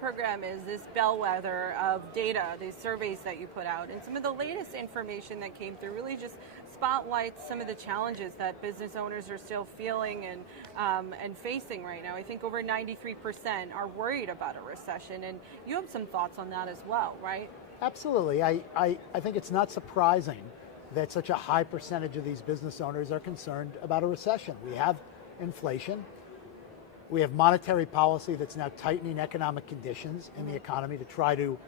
program is this bellwether of data, these surveys that you put out, and some of the latest information that came through really just spotlights some of the challenges that business owners are still feeling and facing right now. I think over 93% are worried about a recession, and you have some thoughts on that as well, right? Absolutely. I think it's not surprising that such a high percentage of these business owners are concerned about a recession. We have inflation. We have monetary policy that's now tightening economic conditions in the economy to try to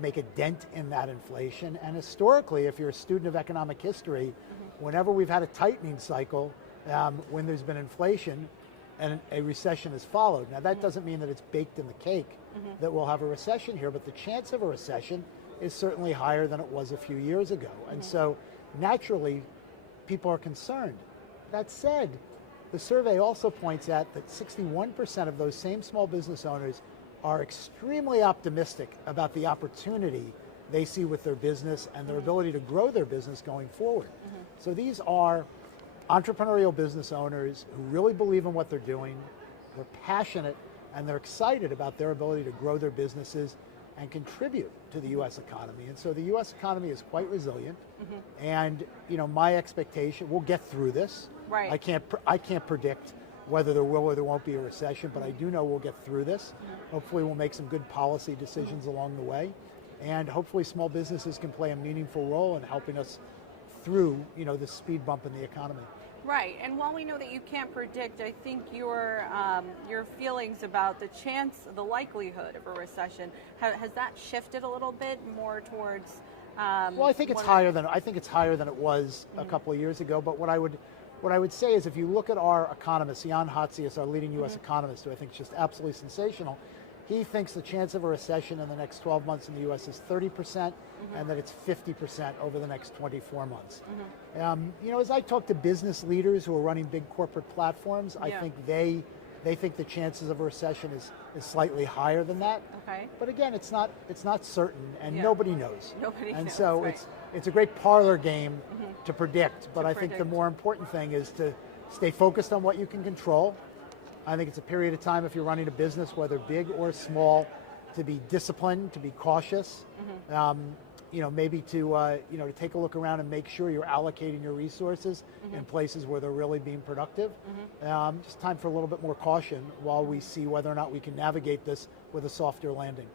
make a dent in that inflation. And historically, if you're a student of economic history, whenever we've had a tightening cycle, when there's been inflation, and a recession has followed. Now that doesn't mean that it's baked in the cake that we'll have a recession here, but the chance of a recession is certainly higher than it was a few years ago. And so naturally, people are concerned. That said, the survey also points out that 61% of those same small business owners are extremely optimistic about the opportunity they see with their business and their ability to grow their business going forward. So these are entrepreneurial business owners who really believe in what they're doing, they're passionate, and they're excited about their ability to grow their businesses and contribute to the U.S. economy. And so the U.S. economy is quite resilient, and my expectation, we'll get through this. Right. I can't predict whether there will or there won't be a recession, but I do know we'll get through this. Hopefully we'll make some good policy decisions along the way, and hopefully small businesses can play a meaningful role in helping us through this speed bump in the economy. Right, and while we know that you can't predict, I think your feelings about the chance, the likelihood of a recession, has that shifted a little bit more towards? Well, I think it's higher than it was a couple of years ago. But what I would say is, if you look at our economist, Jan Hatzius, our leading U.S. economist, who I think is just absolutely sensational, he thinks the chance of a recession in the next 12 months in the U.S. is 30%, and that it's 50% over the next 24 months. As I talk to business leaders who are running big corporate platforms, I think they think the chances of a recession is slightly higher than that. Okay. But again, it's not certain, and nobody knows. Nobody knows. And so it's a great parlor game to predict. But I think the more important thing is to stay focused on what you can control. I think it's a period of time, if you're running a business, whether big or small, to be disciplined, to be cautious, maybe to take a look around and make sure you're allocating your resources in places where they're really being productive. Just time for a little bit more caution while we see whether or not we can navigate this with a softer landing.